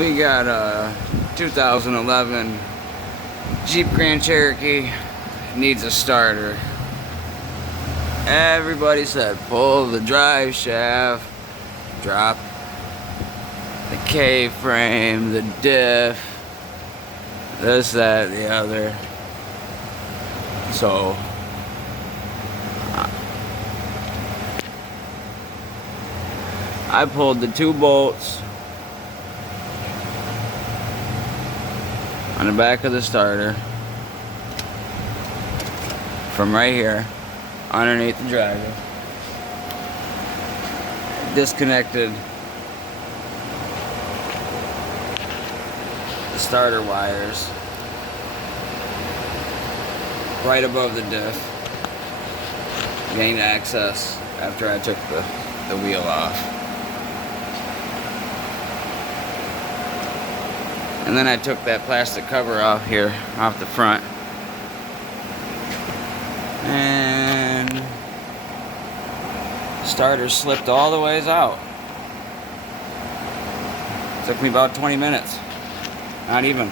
We got a 2011 Jeep Grand Cherokee. It needs a starter. Everybody said pull the drive shaft, drop the K-frame, the diff, this, that, the other. So I pulled the 2 bolts on the back of the starter from right here underneath the driver. Disconnected the starter wires right above the diff. Gained access after I took the wheel off. And then I took that plastic cover off here, off the front. And the starter slipped all the ways out. Took me about 20 minutes. Not even.